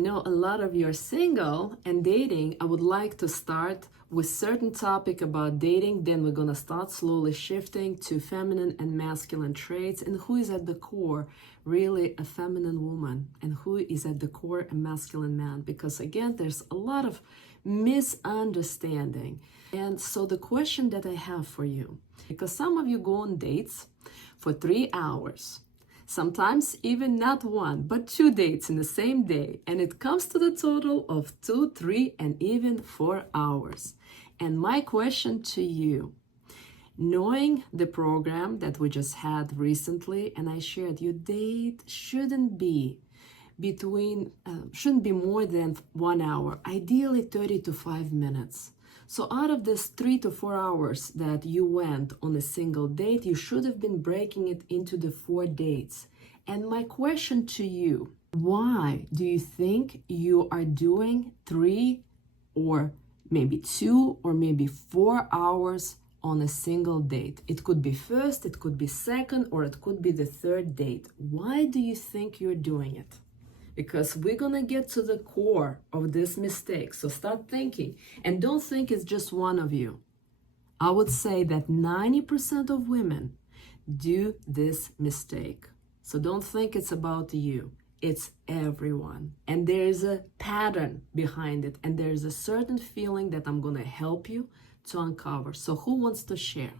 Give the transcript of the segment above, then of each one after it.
know a lot of you are single and dating. I would like to start with certain topic about dating, then we're gonna start slowly shifting to feminine and masculine traits and who is at the core really a feminine woman and who is at the core a masculine man, because again there's a lot of misunderstanding. And so the question that I have for you, because some of you go on dates for 3 hours, sometimes even not one, but 2 dates in the same day. And it comes to the total of 2, 3, and even 4 hours. And my question to you, knowing the program that we just had recently, and I shared, your date shouldn't be more than 1 hour, ideally 30 to 5 minutes. So out of this 3 to 4 hours that you went on a single date, you should have been breaking it into the 4 dates. And my question to you, why do you think you are doing 3 or maybe 2 or maybe 4 hours on a single date? It could be first, it could be second, or it could be the 3rd date. Why do you think you're doing it? Because we're gonna get to the core of this mistake. So start thinking, and don't think it's just one of you. I would say that 90% of women do this mistake. So don't think it's about you. It's everyone. And there's a pattern behind it. And there's a certain feeling that I'm gonna help you to uncover. So who wants to share?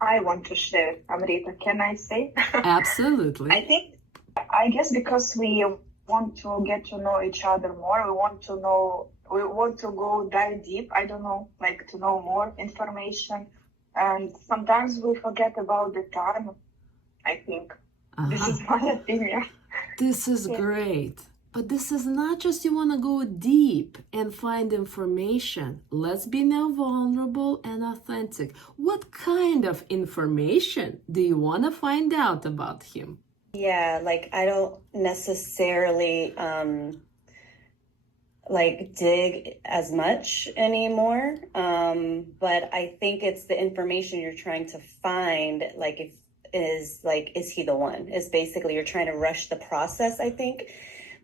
I want to share, Amrita. Can I say? Absolutely. I guess because we want to get to know each other more. We want to go dive deep. I don't know, like to know more information. And sometimes we forget about the time, I think. This is my opinion. This is great. But this is not just you want to go deep and find information. Let's be now vulnerable and authentic. What kind of information do you want to find out about him? Yeah, like I don't necessarily dig as much anymore. But I think it's the information you're trying to find, is he the one? Is basically you're trying to rush the process, I think.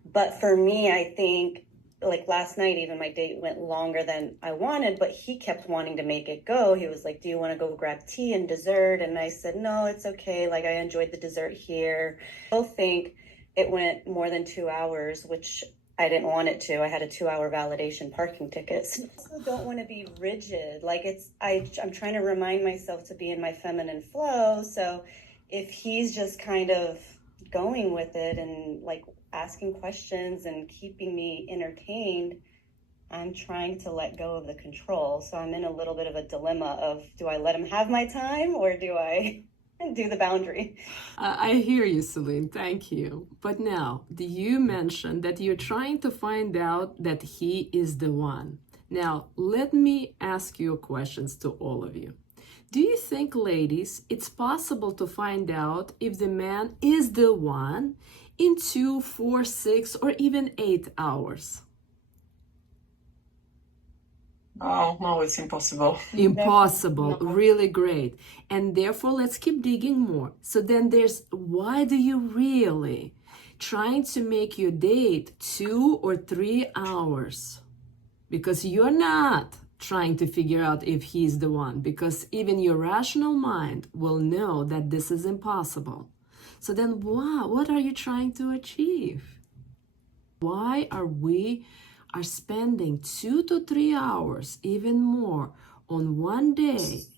But for me, I think like last night, even my date went longer than I wanted, but he kept wanting to make it go. He was like, do you want to go grab tea and dessert? And I said, no, it's okay. Like I enjoyed the dessert here. I still think it went more than 2 hours, which I didn't want it to. I had a 2-hour validation parking ticket. So I also don't want to be rigid. Like I'm trying to remind myself to be in my feminine flow. So if he's just kind of going with it and like asking questions and keeping me entertained, I'm trying to let go of the control. So I'm in a little bit of a dilemma of, do I let him have my time or do I do the boundary? I hear you, Celine. Thank you. But now, you mentioned that you're trying to find out that he is the one. Now, let me ask you questions to all of you. Do you think, ladies, it's possible to find out if the man is the one in 2, 4, 6, or even 8 hours? Oh, no, it's impossible. Impossible. Really great. And therefore, let's keep digging more. So then why do you really trying to make your date 2 or 3 hours? Because you're not trying to figure out if he's the one, because even your rational mind will know that this is impossible. So then what are you trying to achieve? Why are we spending 2 to 3 hours, even more, on one day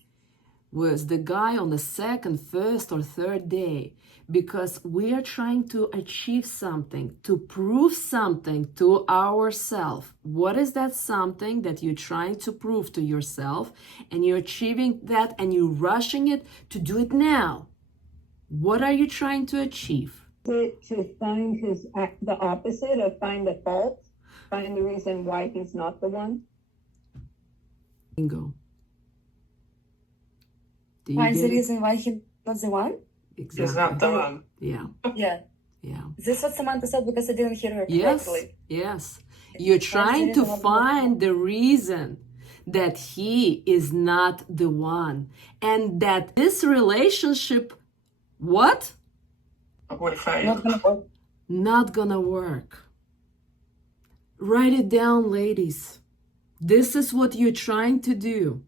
with the guy on the 2nd, 1st, or 3rd day? Because we are trying to achieve something, to prove something to ourselves. What is that something that you're trying to prove to yourself, and you're achieving that and you're rushing it to do it now? What are you trying to achieve? To find the opposite, or find the fault, find the reason why he's not the one. Bingo. Find the reason why he's not the one? Exactly. He's not the one. Yeah. Yeah. Yeah. Is this what Samantha said? Because I didn't hear her correctly. Yes. You're trying to find the reason that he is not the one, and that this relationship, what? Will fail. Not gonna work. Not gonna work. Write it down, ladies. This is what you're trying to do.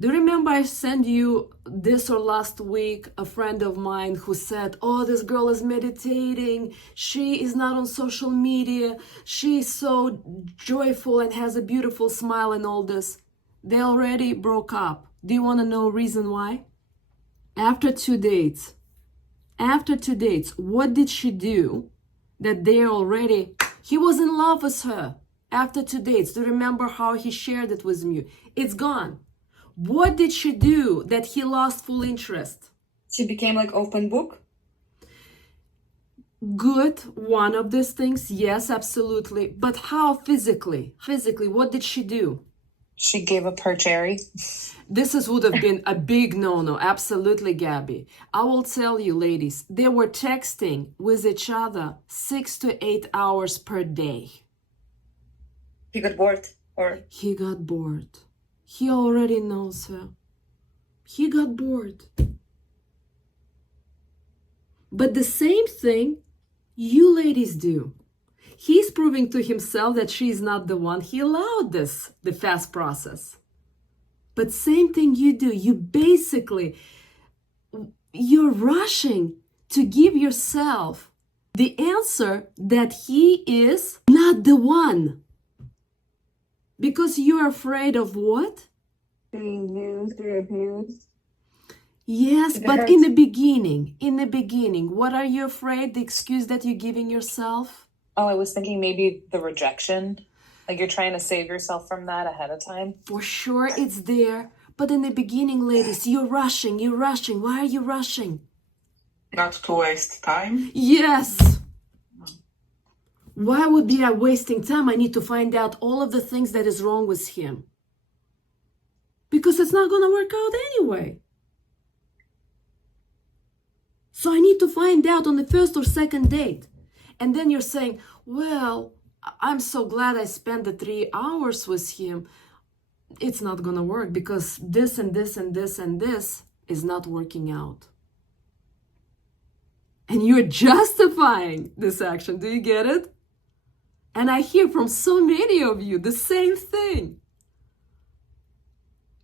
Do you remember I sent you this or last week a friend of mine who said, oh, this girl is meditating. She is not on social media. She's so joyful and has a beautiful smile and all this. They already broke up. Do you want to know reason why? After two dates, what did she do that they already, he was in love with her after 2 dates. Do you remember how he shared it with you? It's gone. What did she do that he lost full interest? She became like open book. Good, one of these things, yes, absolutely. But how physically? Physically, what did she do? She gave up her cherry. Would have been a big no-no, absolutely, Gabby. I will tell you, ladies, they were texting with each other 6 to 8 hours per day. He got bored, or He got bored. He already knows her. He got bored. But the same thing you ladies do. He's proving to himself that she's not the one. He allowed this, the fast process. But same thing you do. You're rushing to give yourself the answer that he is not the one. Because you're afraid of what? Being used or abused. Yes, but in the beginning, what are you afraid? The excuse that you're giving yourself? Oh, I was thinking maybe the rejection. Like you're trying to save yourself from that ahead of time. For sure it's there. But in the beginning, ladies, you're rushing. Why are you rushing? Not to waste time. Yes. Why would be I wasting time? I need to find out all of the things that is wrong with him. Because it's not going to work out anyway. So I need to find out on the first or second date. And then you're saying, well, I'm so glad I spent the 3 hours with him. It's not going to work because this and this and this and this is not working out. And you're justifying this action. Do you get it? And I hear from so many of you the same thing.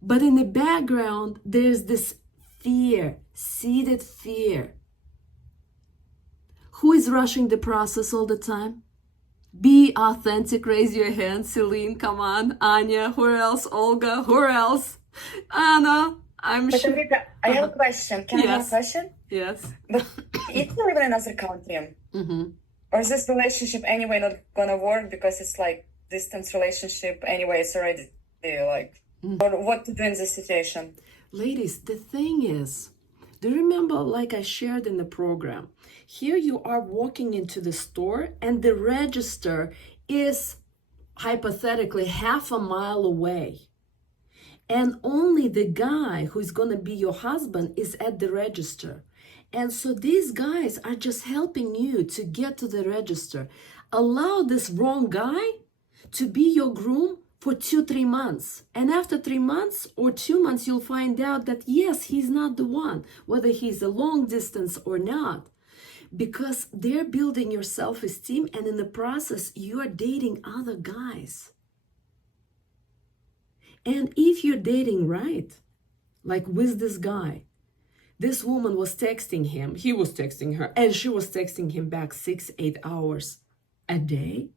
But in the background, there's this fear, seated fear. Who is rushing the process all the time? Be authentic. Raise your hand. Celine, come on. Anya, who else? Olga, who else? Anna, I'm But sure. Enrica, I have a question. Can I have a Yes. question? Yes. But if you live in another country, Mm-hmm. or is this relationship anyway not gonna work because it's like distance relationship anyway, it's already like, or what to do in this situation? Ladies, the thing is, do you remember, like I shared in the program, here you are walking into the store and the register is hypothetically half a mile away. And only the guy who is going to be your husband is at the register. And so these guys are just helping you to get to the register. Allow this wrong guy to be your groom for 2-3 months. And after 3 months or 2 months, you'll find out that yes, he's not the one, whether he's a long distance or not. Because they're building your self-esteem, and in the process, you are dating other guys. And if you're dating right, like with this guy, this woman was texting him, he was texting her, and she was texting him back 6-8 hours a day,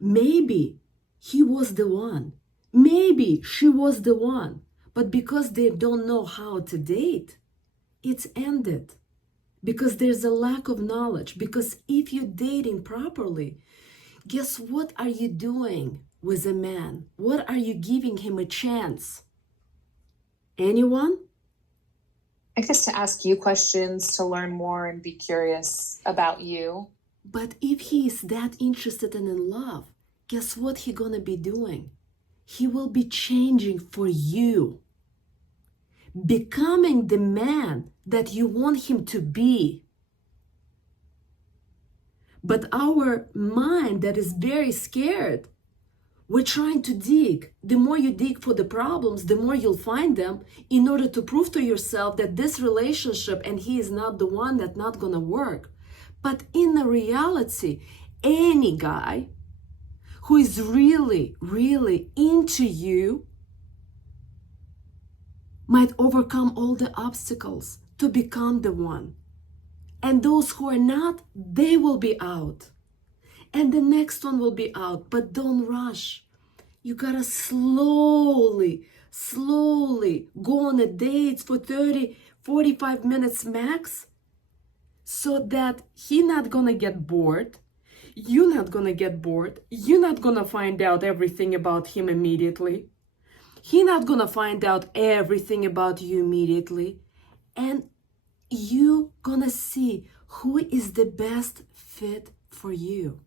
maybe he was the one. Maybe she was the one. But because they don't know how to date, it's ended. Because there's a lack of knowledge. Because if you're dating properly, guess what are you doing with a man? What are you giving him a chance? Anyone? I guess to ask you questions, to learn more and be curious about you. But if he is that interested and in love, guess what he's gonna be doing? He will be changing for you. Becoming the man that you want him to be. But our mind that is very scared, we're trying to dig. The more you dig for the problems, the more you'll find them in order to prove to yourself that this relationship and he is not the one, that's not gonna work. But in the reality, any guy who is really, really into you might overcome all the obstacles to become the one. And those who are not, they will be out. And the next one will be out. But don't rush. You gotta slowly go on a date for 30, 45 minutes max, so that he not gonna get bored. You're not gonna get bored. You're not gonna find out everything about him immediately. He not gonna find out everything about you immediately. And you gonna see who is the best fit for you.